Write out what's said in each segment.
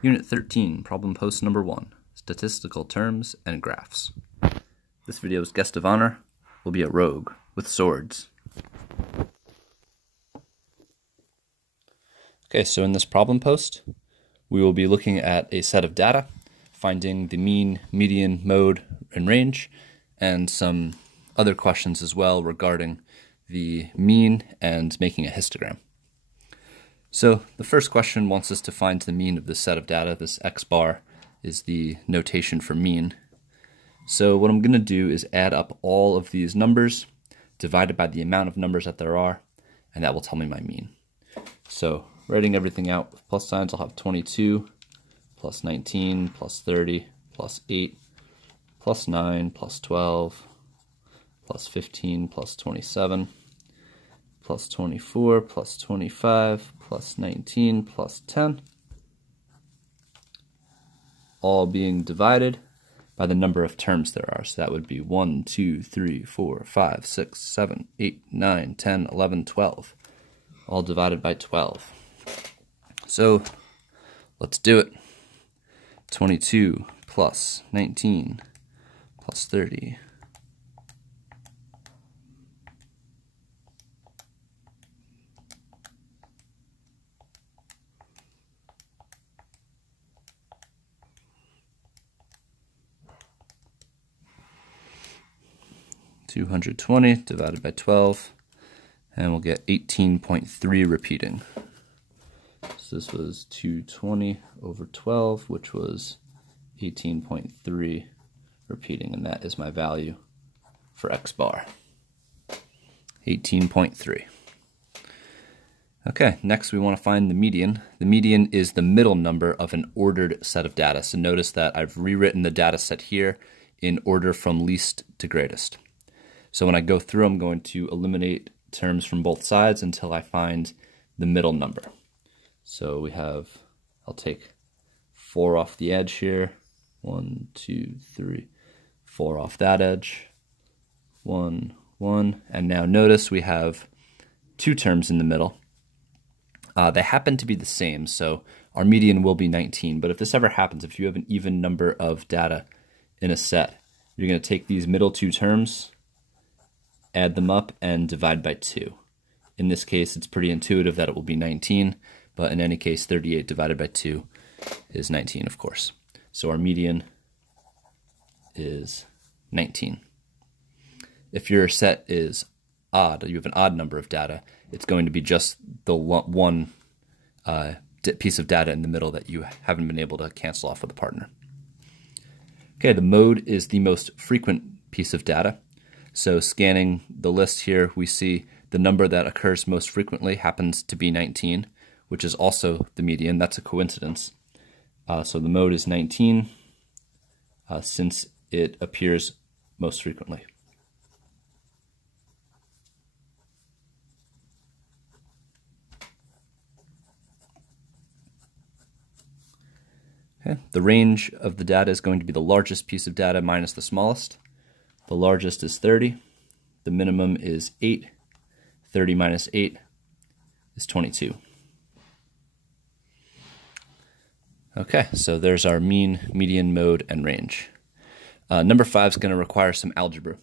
Unit 13, problem post number 1, Statistical Terms and Graphs. This video's guest of honor will be a rogue with swords. Okay, so in this problem post, we will be looking at a set of data, finding the mean, median, mode, and range, and some other questions as well regarding the mean and making a histogram. So the first question wants us to find the mean of this set of data. This x bar is the notation for mean. So what I'm going to do is add up all of these numbers divided by the amount of numbers that there are, and that will tell me my mean. So writing everything out with plus signs, I'll have 22 plus 19 plus 30 plus 8 plus 9 plus 12 plus 15 plus 27 plus 24 plus 25 plus 19 plus 10, all being divided by the number of terms there are. So that would be 1, 2, 3, 4, 5, 6, 7, 8, 9, 10, 11, 12, all divided by 12. So let's do it. 22 plus 19 plus 30 220 divided by 12, and we'll get 18.3 repeating. So this was 220 over 12, which was 18.3 repeating, and that is my value for x bar, 18.3. Okay, next we want to find the median. The median is the middle number of an ordered set of data. So notice that I've rewritten the data set here in order from least to greatest. So when I go through, I'm going to eliminate terms from both sides until I find the middle number. So we have, I'll take 4 off the edge here. 1, 2, 3, 4 off that edge. 1, 1. And now notice we have 2 terms in the middle. They happen to be the same, so our median will be 19. But if this ever happens, if you have an even number of data in a set, you're going to take these middle 2 terms, add them up, and divide by 2. In this case, it's pretty intuitive that it will be 19, but in any case, 38 divided by 2 is 19, of course. So our median is 19. If your set is odd, you have an odd number of data, it's going to be just the one piece of data in the middle that you haven't been able to cancel off with a partner. Okay, the mode is the most frequent piece of data. So scanning the list here, we see the number that occurs most frequently happens to be 19, which is also the median. That's a coincidence. So the mode is 19 since it appears most frequently. Okay. The range of the data is going to be the largest piece of data minus the smallest. The largest is 30, the minimum is 8, 30 minus 8 is 22. Okay, so there's our mean, median, mode, and range. Number 5 is going to require some algebra.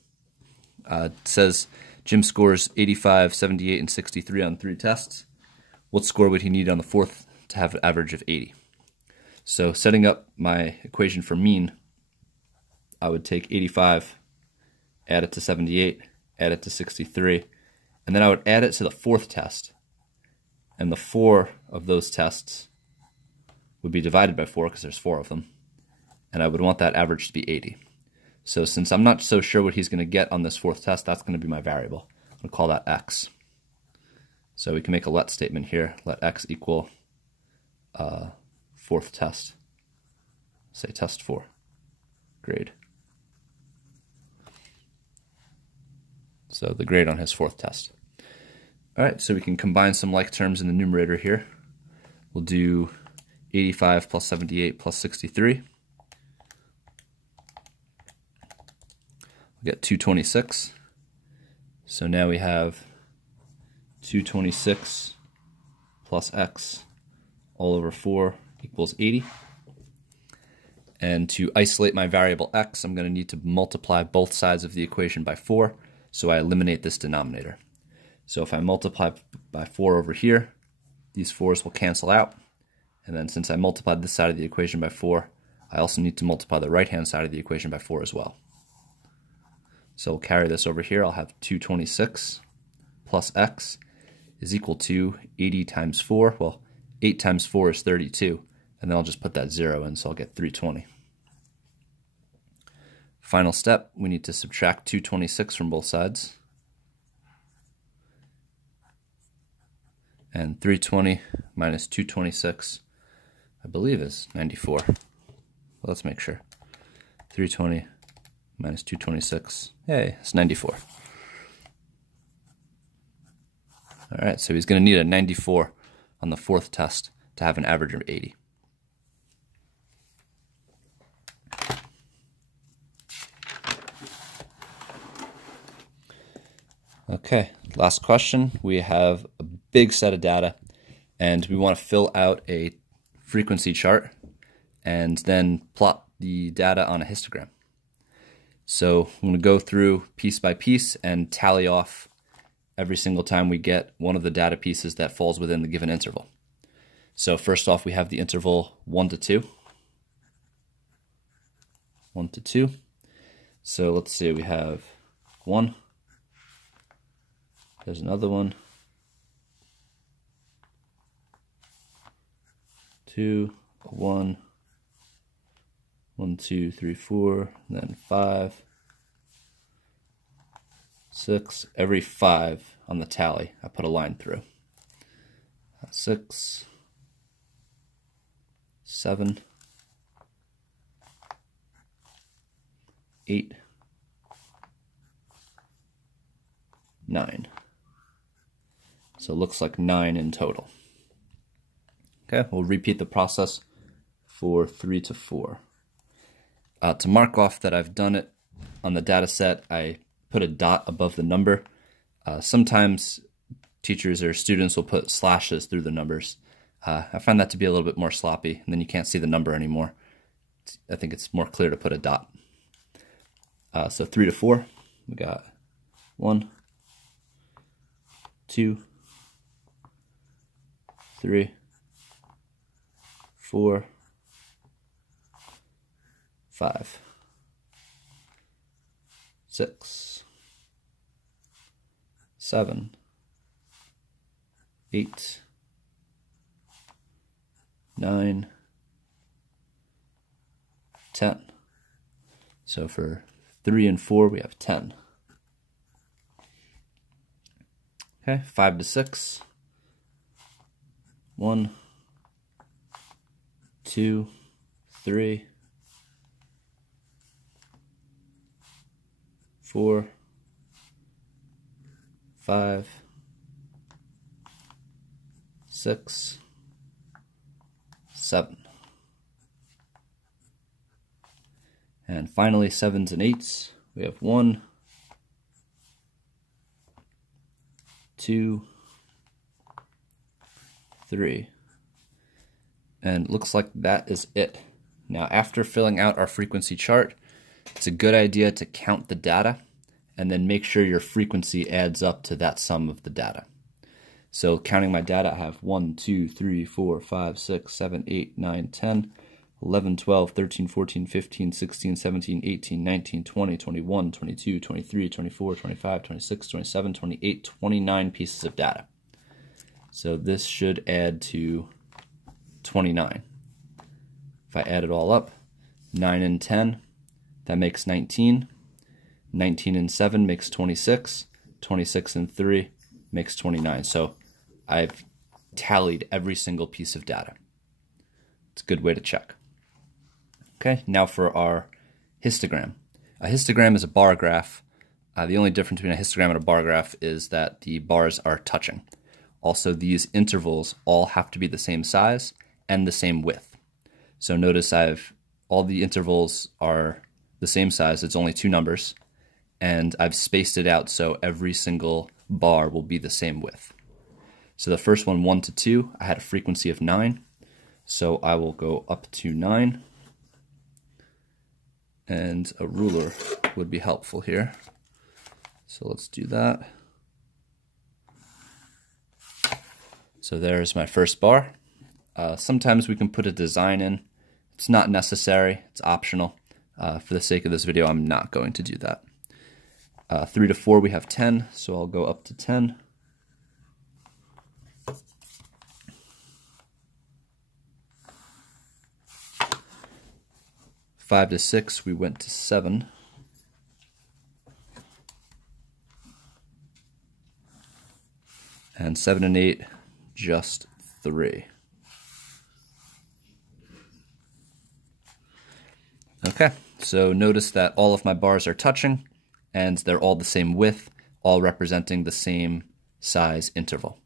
It says Jim scores 85, 78, and 63 on 3 tests. What score would he need on the 4th to have an average of 80? So setting up my equation for mean, I would take 85, add it to 78, add it to 63, and then I would add it to the 4th test. And the 4 of those tests would be divided by 4 because there's 4 of them. And I would want that average to be 80. So since I'm not so sure what he's going to get on this 4th test, that's going to be my variable. I'll call that x. So we can make a let statement here. Let x equal 4th test. Say test 4, grade. So the grade on his 4th test. All right, so we can combine some like terms in the numerator here. We'll do 85 plus 78 plus 63. We'll get 226. So now we have 226 plus x all over 4 equals 80. And to isolate my variable x, I'm going to need to multiply both sides of the equation by 4, so I eliminate this denominator. So if I multiply by 4 over here, these 4's will cancel out. And then since I multiplied this side of the equation by 4, I also need to multiply the right-hand side of the equation by 4 as well. So we'll carry this over here. I'll have 226 plus x is equal to 80 times 4. Well, 8 times 4 is 32. And then I'll just put that 0 in, so I'll get 320. Final step, we need to subtract 226 from both sides. And 320 minus 226, I believe, is 94. Well, let's make sure. 320 minus 226, hey, it's 94. All right, so he's going to need a 94 on the 4th test to have an average of 80. Okay, last question. We have a big set of data, and we want to fill out a frequency chart and then plot the data on a histogram. So I'm going to go through piece by piece and tally off every single time we get one of the data pieces that falls within the given interval. So first off, we have the interval 1 to 2. 1 to 2. So let's see, we have 1. There's another one. 2, 1, 1, 2, 3, 4, then 5, 6. Every 5 on the tally, I put a line through. 6, 7, 8, 9. So it looks like 9 in total. Okay, we'll repeat the process for 3 to 4. To mark off that I've done it on the data set, I put a dot above the number. Sometimes teachers or students will put slashes through the numbers. I find that to be a little bit more sloppy, and then you can't see the number anymore. I think it's more clear to put a dot. So 3 to 4, we got 1, 2, 3, 4, 5, 6, 7, 8, 9, 10. So for 3 and 4, we have 10. Okay, 5 to 6. 1, 2, 3, 4, 5, 6, 7. And finally, 7s and 8s. We have 1, 2, 3. And it looks like that is it. Now, after filling out our frequency chart, it's a good idea to count the data and then make sure your frequency adds up to that sum of the data. So counting my data, I have 1, 2, 3, 4, 5, 6, 7, 8, 9, 10, 11, 12, 13, 14, 15, 16, 17, 18, 19, 20, 21, 22, 23, 24, 25, 26, 27, 28, 29 pieces of data. So this should add to 29. If I add it all up, 9 and 10, that makes 19. 19 and 7 makes 26. 26 and 3 makes 29. So I've tallied every single piece of data. It's a good way to check. Okay, now for our histogram. A histogram is a bar graph. The only difference between a histogram and a bar graph is that the bars are touching. Also, these intervals all have to be the same size and the same width. So notice all the intervals are the same size. It's only 2 numbers, and I've spaced it out so every single bar will be the same width. So the first one, 1 to 2, I had a frequency of 9. So I will go up to 9. and a ruler would be helpful here. So let's do that. So there's my first bar. Sometimes we can put a design in. It's not necessary, it's optional. For the sake of this video, I'm not going to do that. 3 to 4, we have 10, so I'll go up to 10. 5 to 6, we went to 7. And 7 and 8, just 3. Okay, so notice that all of my bars are touching, and they're all the same width, all representing the same size interval.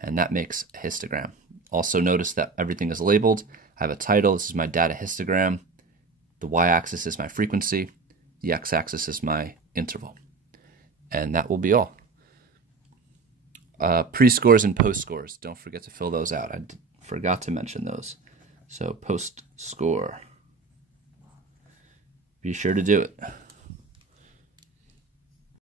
And that makes a histogram. Also notice that everything is labeled. I have a title, this is my data histogram. The y-axis is my frequency. The x-axis is my interval. And that will be all. Pre-scores and post-scores. Don't forget to fill those out. I forgot to mention those. So post-score. Be sure to do it.